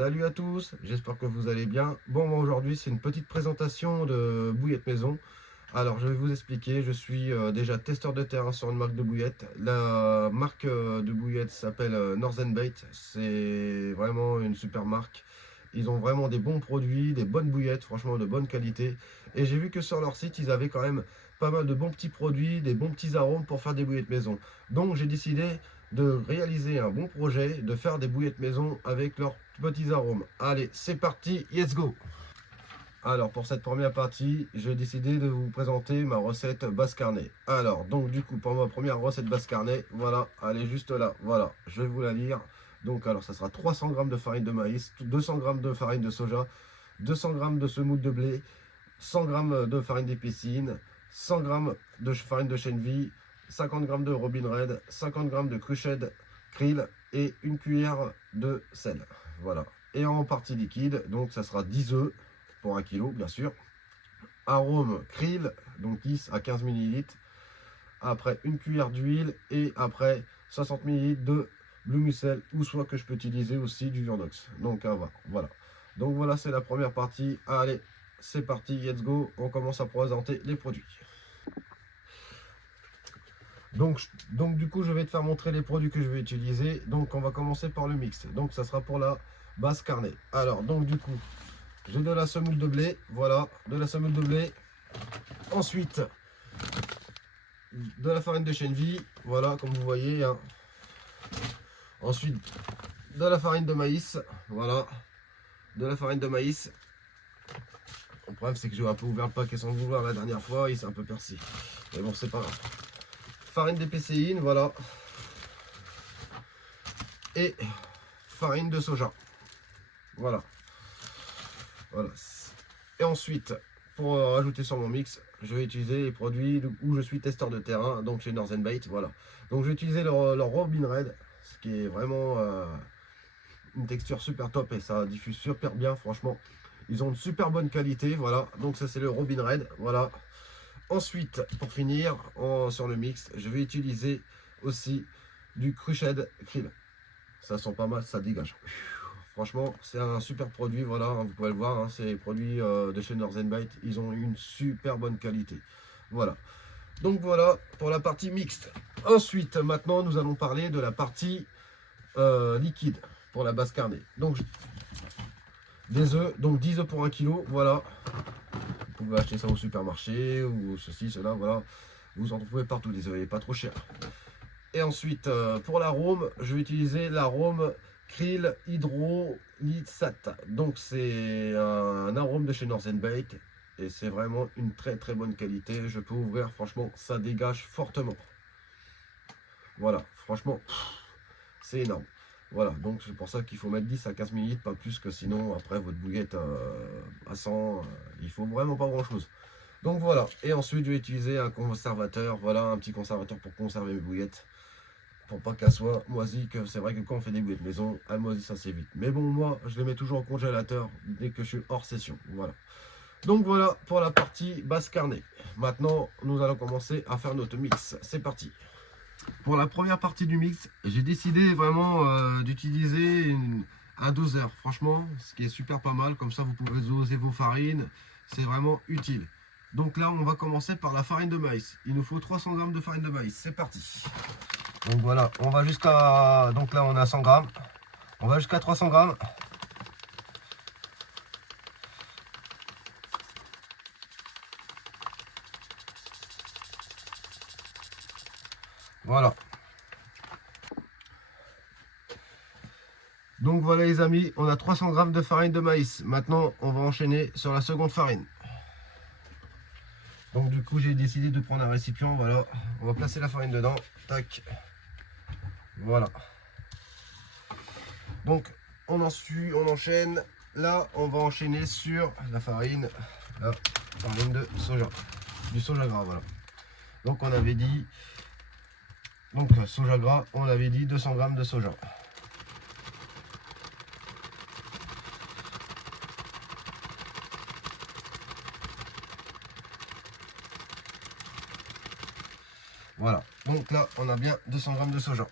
Salut à tous, j'espère que vous allez bien. Bon, moi aujourd'hui c'est une petite présentation de bouillettes maison. Alors je vais vous expliquer, je suis déjà testeur de terrain sur une marque de bouillettes. La marque de bouillettes s'appelle Northern Bait, c'est vraiment une super marque. Ils ont vraiment des bons produits, des bonnes bouillettes, franchement de bonne qualité. Et j'ai vu que sur leur site ils avaient quand même pas mal de bons petits produits, des bons petits arômes pour faire des bouillettes maison. Donc j'ai décidé de réaliser un bon projet, de faire des bouillettes maison avec leurs petits arômes. Allez, c'est parti, let's go! Alors, pour cette première partie, j'ai décidé de vous présenter ma recette base carnet. Alors, donc du coup, pour ma première recette base carnet, voilà, elle est juste là, voilà, je vais vous la lire. Donc, alors, ça sera 300 g de farine de maïs, 200 g de farine de soja, 200 g de semoule de blé, 100 g de farine d'épices, 100 g de farine de chènevis, 50 g de Robin Red, 50 g de Cruched krill et une cuillère de sel. Voilà. Et en partie liquide, donc ça sera 10 œufs pour 1 kg, bien sûr. Arôme krill, donc 10 à 15 ml. Après une cuillère d'huile et après 60 ml de blue mussel ou soit que je peux utiliser aussi du viandox. Donc voilà. Donc voilà, c'est la première partie. Allez, c'est parti, let's go. On commence à présenter les produits. Donc du coup, je vais te faire montrer les produits que je vais utiliser. Donc on va commencer par le mix. Donc ça sera pour la base carnet. Alors donc du coup, j'ai de la semoule de blé. Voilà, de la semoule de blé. Ensuite, de la farine de chènevis. Voilà, comme vous voyez. Hein. Ensuite, de la farine de maïs. Voilà, de la farine de maïs. Le problème, c'est que j'ai un peu ouvert le paquet sans le vouloir la dernière fois. Il s'est un peu percé. Mais bon, c'est pas grave. Farine d'épices, voilà. Et farine de soja. Voilà. Et ensuite, pour rajouter sur mon mix, je vais utiliser les produits où je suis testeur de terrain, donc chez Northern Bait. Voilà. Donc je vais utiliser leur Robin Red, ce qui est vraiment une texture super top et ça diffuse super bien, franchement. Ils ont une super bonne qualité, voilà. Donc ça c'est le Robin Red, voilà. Ensuite, pour finir, sur le mix, je vais utiliser aussi du Cruched krill. Ça sent pas mal, ça dégage. Franchement, c'est un super produit, voilà, hein, vous pouvez le voir, hein, c'est les produits de chez Northern Bait. Ils ont une super bonne qualité. Voilà. Donc voilà pour la partie mixte. Ensuite, maintenant, nous allons parler de la partie liquide pour la base carnet. Donc, des œufs, donc 10 œufs pour 1 kg, voilà. Vous pouvez acheter ça au supermarché ou ceci, cela, voilà. Vous en trouvez partout, des œufs, pas trop cher. Et ensuite, pour l'arôme, je vais utiliser l'arôme krill hydrolysate. Donc c'est un arôme de chez Northern Bait et c'est vraiment une très très bonne qualité. Je peux ouvrir, franchement, ça dégage fortement. Voilà, franchement, c'est énorme. Voilà, donc c'est pour ça qu'il faut mettre 10 à 15 ml, pas plus que sinon, après votre bouillette à 100, il faut vraiment pas grand chose. Donc voilà, et ensuite je vais utiliser un conservateur, voilà, un petit conservateur pour conserver mes bouillettes. Pour pas qu'elle soit moisie, que c'est vrai que quand on fait des bouillettes maison, elle moisit assez vite. Mais bon, moi, je les mets toujours au congélateur dès que je suis hors session. Voilà. Donc voilà pour la partie base carnet. Maintenant, nous allons commencer à faire notre mix. C'est parti. Pour la première partie du mix, j'ai décidé vraiment d'utiliser un doseur. Franchement, ce qui est super pas mal. Comme ça, vous pouvez doser vos farines. C'est vraiment utile. Donc là, on va commencer par la farine de maïs. Il nous faut 300 g de farine de maïs. C'est parti. Donc voilà, on va jusqu'à... Donc là, on a 100 g. On va jusqu'à 300 g. Voilà. Donc voilà les amis, on a 300 g de farine de maïs. Maintenant, on va enchaîner sur la seconde farine. Donc du coup, j'ai décidé de prendre un récipient. Voilà, on va placer la farine dedans. Tac. Voilà. Donc, on enchaîne. Là, on va enchaîner sur la farine de soja. Du soja gras, voilà. Donc, on avait dit... Donc, soja gras, on avait dit 200 g de soja. Voilà, donc là on a bien 200 g de soja.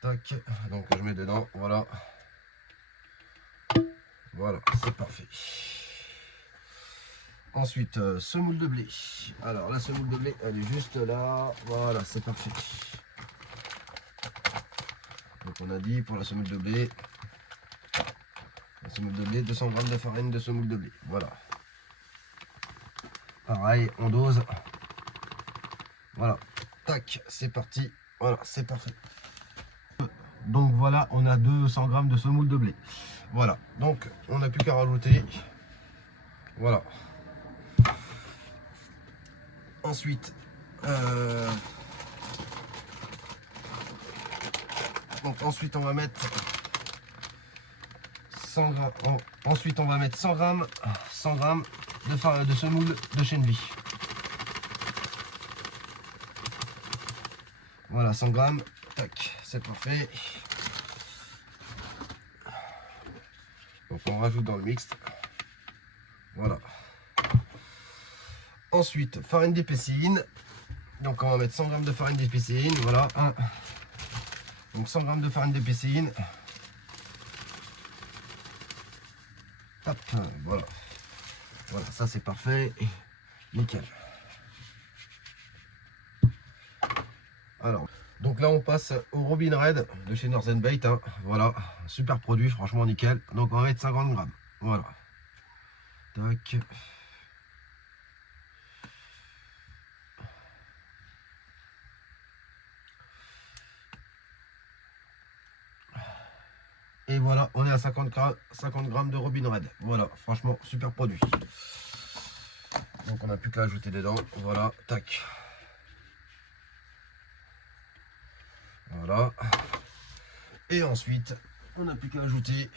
Tac, donc je mets dedans, voilà. Voilà, c'est parfait. Ensuite, semoule de blé. Alors la semoule de blé, elle est juste là. Voilà, c'est parfait. Donc on a dit pour la semoule de blé, 200 g de farine de semoule de blé. Voilà. Pareil, on dose. Voilà. Tac, c'est parti. Voilà, c'est parfait. Donc voilà, on a 200 g de semoule de blé. Voilà, donc on n'a plus qu'à rajouter. Voilà. Ensuite, ensuite on va mettre 100 g. Ensuite on va mettre 100 g de semoule de chène vie. Voilà, 100 g. Tac, c'est parfait. Donc on rajoute dans le mixte. Voilà. Ensuite, farine d'épaissine. Donc on va mettre 100 g de farine d'épaissine. Voilà. Donc 100 g de farine d'épaissine. Hop, voilà. Voilà, ça c'est parfait. Nickel. Alors, donc là on passe au Robin Red de chez Northern Bait. Hein. Voilà, super produit, franchement nickel. Donc on va mettre 50 g. Voilà. Tac. Et voilà, on est à 50 g de Robin Red. Voilà, franchement, super produit. Donc on n'a plus qu'à ajouter dedans. Voilà, tac. Voilà. Et ensuite, on n'a plus qu'à ajouter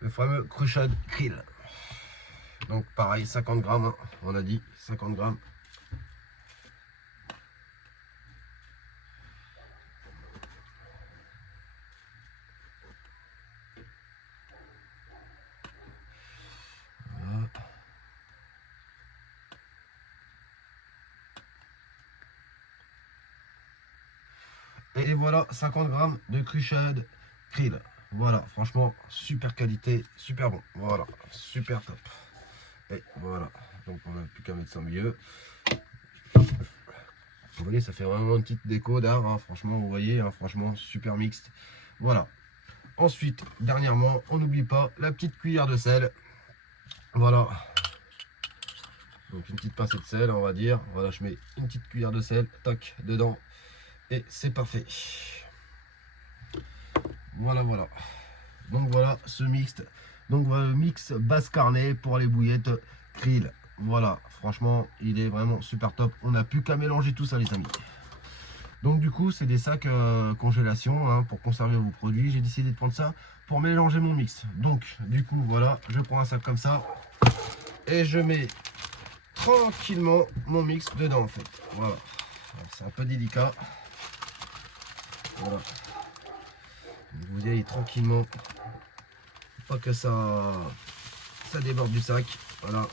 le fameux Crucial Krill. Donc pareil, 50 g, hein, on a dit 50 g. Voilà. Et voilà, 50 g de Crucial Krill. Voilà, franchement, super qualité, super bon. Voilà, super top. Et voilà, donc on n'a plus qu'à mettre ça au milieu. Vous voyez, ça fait vraiment une petite déco d'art, hein, franchement, vous voyez, hein, franchement, super mixte. Voilà. Ensuite, dernièrement, on n'oublie pas la petite cuillère de sel. Voilà. Donc une petite pincée de sel, on va dire. Voilà, je mets une petite cuillère de sel, tac, dedans. Et c'est parfait. Voilà, voilà. Donc voilà ce mixte. Donc voilà le mix basse carnet pour les bouillettes krill. Voilà, franchement, il est vraiment super top. On n'a plus qu'à mélanger tout ça, les amis. Donc du coup, c'est des sacs congélation, hein, pour conserver vos produits. J'ai décidé de prendre ça pour mélanger mon mix. Donc du coup, voilà, je prends un sac comme ça et je mets tranquillement mon mix dedans, en fait. Voilà, c'est un peu délicat. Voilà. Vous y allez tranquillement, pas que ça déborde du sac. Voilà,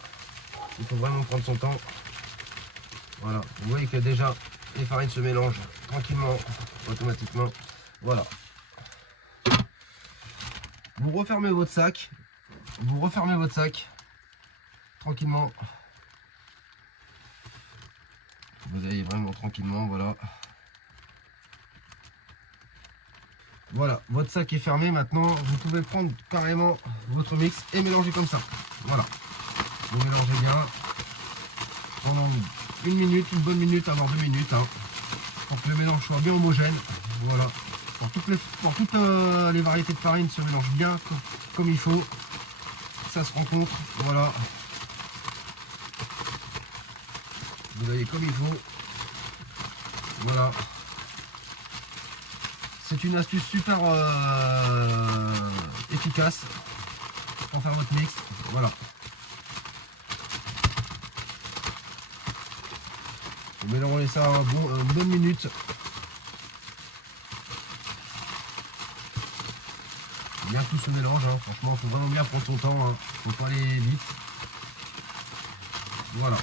il faut vraiment prendre son temps. Voilà, vous voyez que déjà les farines se mélangent tranquillement, automatiquement. Voilà, vous refermez votre sac, tranquillement. Vous allez vraiment tranquillement. Voilà. Voilà, votre sac est fermé. Maintenant, vous pouvez prendre carrément votre mix et mélanger comme ça. Voilà. Vous mélangez bien pendant une minute, une bonne minute, voire 2 minutes, hein, pour que le mélange soit bien homogène. Voilà. Pour toutes les variétés de farine se mélangent bien comme il faut. Ça se rencontre. Voilà. Vous allez comme il faut. Voilà. C'est une astuce super efficace pour faire votre mix. Voilà. Vous mélangez ça une bonne minute. Bien tout se mélange, hein. Franchement, il faut vraiment bien prendre son temps. Hein. Faut pas aller vite. Voilà.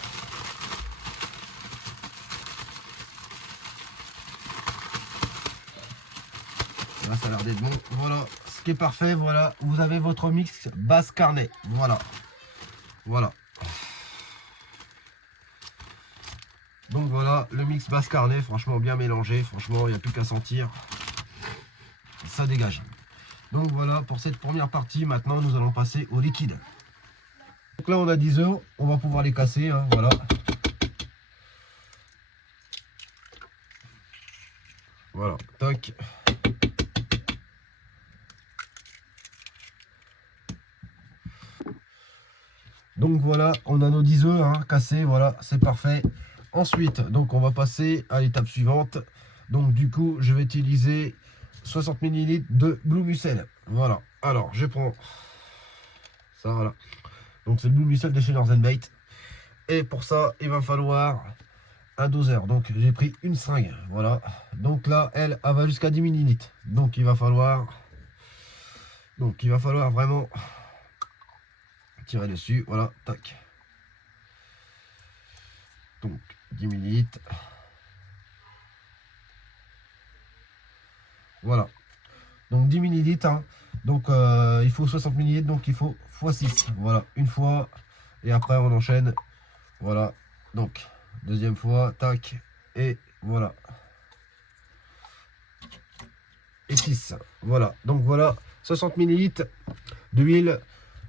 Là, ça a l'air d'être bon. Voilà, ce qui est parfait. Voilà, vous avez votre mix base carnet. Voilà. Voilà. Donc voilà, le mix base carnet, franchement bien mélangé. Franchement, il n'y a plus qu'à sentir. Ça dégage. Donc voilà, pour cette première partie, maintenant, nous allons passer au liquide. Donc là, on a 10 œufs. On va pouvoir les casser. Hein, voilà. Voilà, toc. Donc voilà, on a nos 10 œufs hein, cassés, voilà, c'est parfait. Ensuite, donc on va passer à l'étape suivante. Donc du coup, je vais utiliser 60 ml de Blue Mucel. Voilà, alors je prends ça, voilà. Donc c'est le Blue Mucel de chez Northern Bait. Et pour ça, il va falloir un doseur. Donc j'ai pris une seringue, voilà. Donc là, elle va jusqu'à 10 ml. Donc il va falloir vraiment tirer dessus, voilà, tac. Donc 10 ml. Voilà. Donc 10 ml, hein. Donc il faut 60 ml, donc il faut x6. Voilà, une fois. Et après on enchaîne. Voilà. Donc, deuxième fois, tac. Et voilà. Et 6. Voilà. Donc voilà, 60 ml d'huile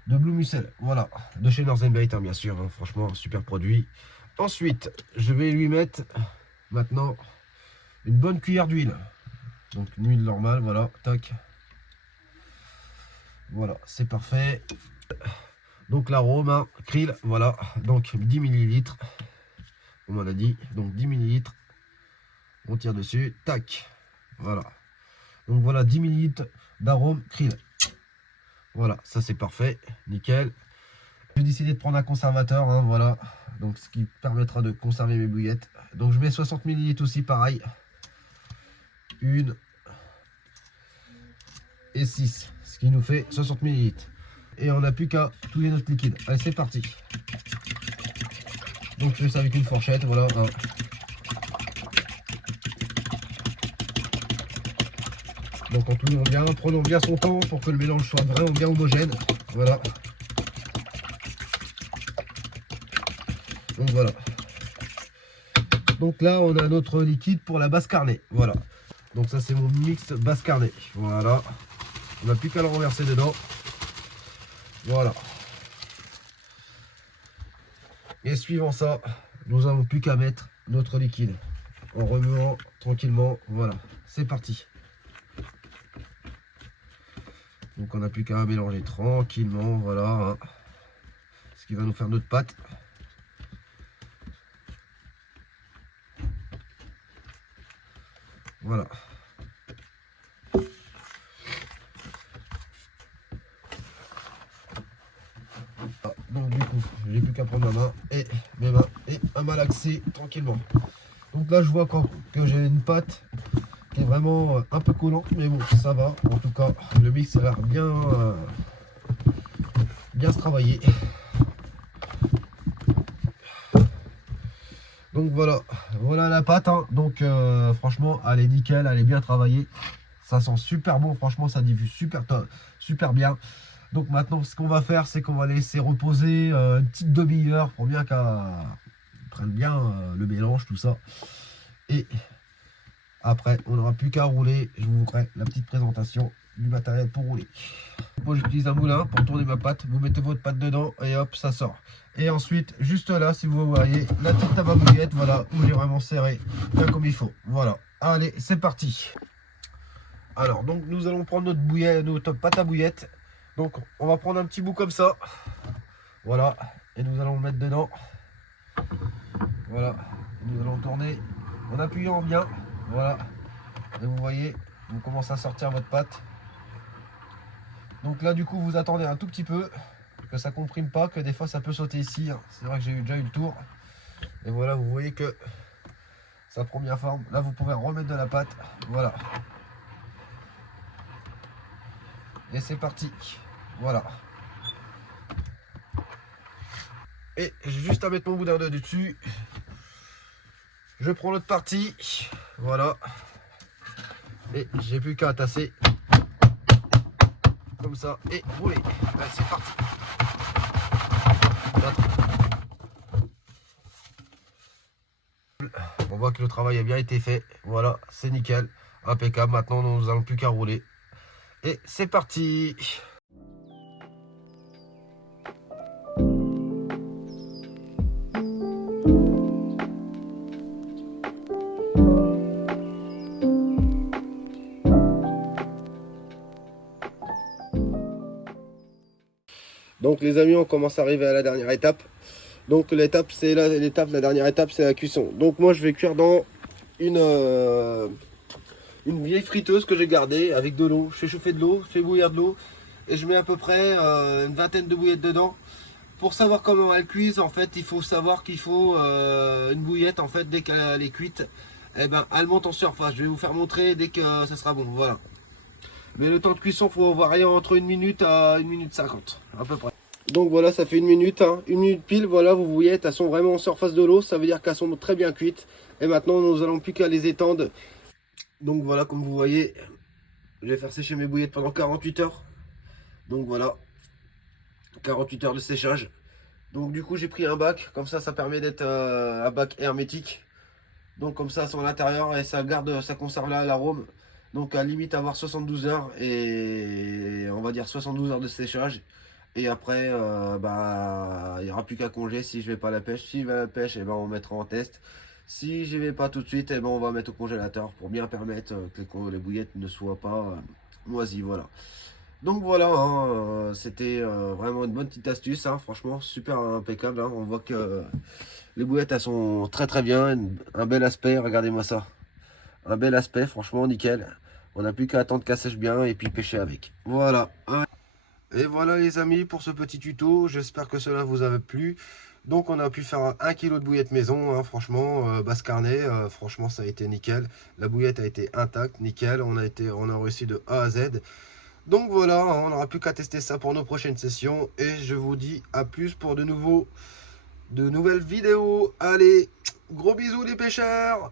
de Blue Mucel. Voilà. De chez Northern Bait, hein, bien sûr. Hein. Franchement, super produit. Ensuite, je vais lui mettre maintenant une bonne cuillère d'huile. Donc une huile normale, voilà, tac. Voilà, c'est parfait. Donc l'arôme, hein, krill, voilà. Donc 10 ml. On m'en a dit. Donc 10 ml. On tire dessus, tac. Voilà. Donc voilà, 10 ml d'arôme krill. Voilà, ça c'est parfait, nickel. J'ai décidé de prendre un conservateur, hein, voilà. Donc ce qui permettra de conserver mes bouillettes. Donc je mets 60 ml aussi, pareil. Une et 6, ce qui nous fait 60 ml. Et on n'a plus qu'à touiller notre liquide. Allez, c'est parti. Donc je fais ça avec une fourchette, voilà. Hein. Donc en touillant bien, prenons bien son temps pour que le mélange soit vraiment bien homogène. Voilà. Donc voilà. Donc là on a notre liquide pour la base carnet. Voilà. Donc ça c'est mon mix base carnet. Voilà. On n'a plus qu'à le renverser dedans. Voilà. Et suivant ça, nous n'avons plus qu'à mettre notre liquide. En remuant tranquillement. Voilà. C'est parti. Donc on n'a plus qu'à mélanger tranquillement. Voilà. Hein. Ce qui va nous faire notre pâte. Voilà. Donc du coup, j'ai plus qu'à prendre ma main et mes mains et à malaxer tranquillement. Donc là, je vois que j'ai une pâte qui est vraiment un peu collante, mais bon, ça va. En tout cas, le mix a l'air bien se travailler. Donc voilà, voilà la pâte. Hein. Donc franchement, elle est nickel, elle est bien travaillée. Ça sent super bon, franchement, ça diffuse super bien. Donc maintenant, ce qu'on va faire, c'est qu'on va laisser reposer une petite demi-heure pour bien qu'elle prenne bien le mélange, tout ça. Et après, on n'aura plus qu'à rouler. Je vous ferai la petite présentation du matériel pour rouler. Moi, j'utilise un moulin pour tourner ma pâte. Vous mettez votre pâte dedans et hop, ça sort. Et ensuite, juste là, si vous voyez, la petite table à bouillettes, voilà, où j'ai vraiment serré bien comme il faut. Voilà. Allez, c'est parti. Alors, donc, nous allons prendre notre bouillette, notre pâte à bouillettes. Donc, on va prendre un petit bout comme ça. Voilà. Et nous allons le mettre dedans. Voilà. Et nous allons tourner en appuyant bien. Voilà. Et vous voyez, vous commencez à sortir votre pâte. Donc là, du coup, vous attendez un tout petit peu. Que ça comprime pas, que des fois, ça peut sauter ici. C'est vrai que j'ai déjà eu le tour. Et voilà, vous voyez que ça prend bien forme. Là, vous pouvez remettre de la pâte. Voilà. Et c'est parti. Voilà. Et j'ai juste à mettre mon boudin d'œuf dessus. Je prends l'autre partie. Voilà. Et j'ai plus qu'à tasser comme ça et rouler. Allez, c'est parti. On voit que le travail a bien été fait. Voilà, c'est nickel, impeccable. Maintenant, nous n'allons plus qu'à rouler. Et c'est parti. Donc les amis, on commence à arriver à la dernière étape. Donc la dernière étape, c'est la cuisson. Donc moi, je vais cuire dans une vieille friteuse que j'ai gardée avec de l'eau. Je fais chauffer de l'eau, je fais bouillir de l'eau et je mets à peu près une vingtaine de bouillettes dedans. Pour savoir comment elle cuise, en fait, il faut savoir qu'il faut une bouillette, en fait, dès qu'elle est cuite, eh ben, elle monte en surface. Je vais vous faire montrer dès que ça sera bon, voilà. Mais le temps de cuisson, il faut varier entre 1 minute à 1 minute 50, à peu près. Donc voilà, ça fait 1 minute, hein. 1 minute pile, voilà, vos bouillettes, elles sont vraiment en surface de l'eau, ça veut dire qu'elles sont très bien cuites. Et maintenant, nous allons plus qu'à les étendre. Donc voilà, comme vous voyez, je vais faire sécher mes bouillettes pendant 48 heures. Donc voilà, 48 heures de séchage. Donc du coup, j'ai pris un bac, comme ça permet d'être un bac hermétique. Donc comme ça, c'est à l'intérieur et ça garde, ça conserve l'arôme. Donc à limite avoir 72 heures et on va dire 72 heures de séchage. Et après, il n'y aura plus qu'à congé si je vais pas à la pêche. Si je vais à la pêche, et ben, on mettra en test. Si je vais pas tout de suite, et ben, on va mettre au congélateur pour bien permettre que les bouillettes ne soient pas moisies. Voilà. Donc voilà, hein, c'était vraiment une bonne petite astuce. Hein, franchement, super impeccable. Hein. On voit que les bouillettes, elles sont très très bien. Un bel aspect, regardez-moi ça. Un bel aspect, franchement, nickel. On n'a plus qu'à attendre qu'elle sèche bien et puis pêcher avec. Voilà. Et voilà les amis pour ce petit tuto, j'espère que cela vous a plu. Donc on a pu faire 1 kg de bouillette maison, hein, franchement, basse carnet, franchement ça a été nickel. La bouillette a été intacte, nickel, on a réussi de A à Z. Donc voilà, hein, on n'aura plus qu'à tester ça pour nos prochaines sessions. Et je vous dis à plus pour de nouvelles vidéos. Allez, gros bisous les pêcheurs!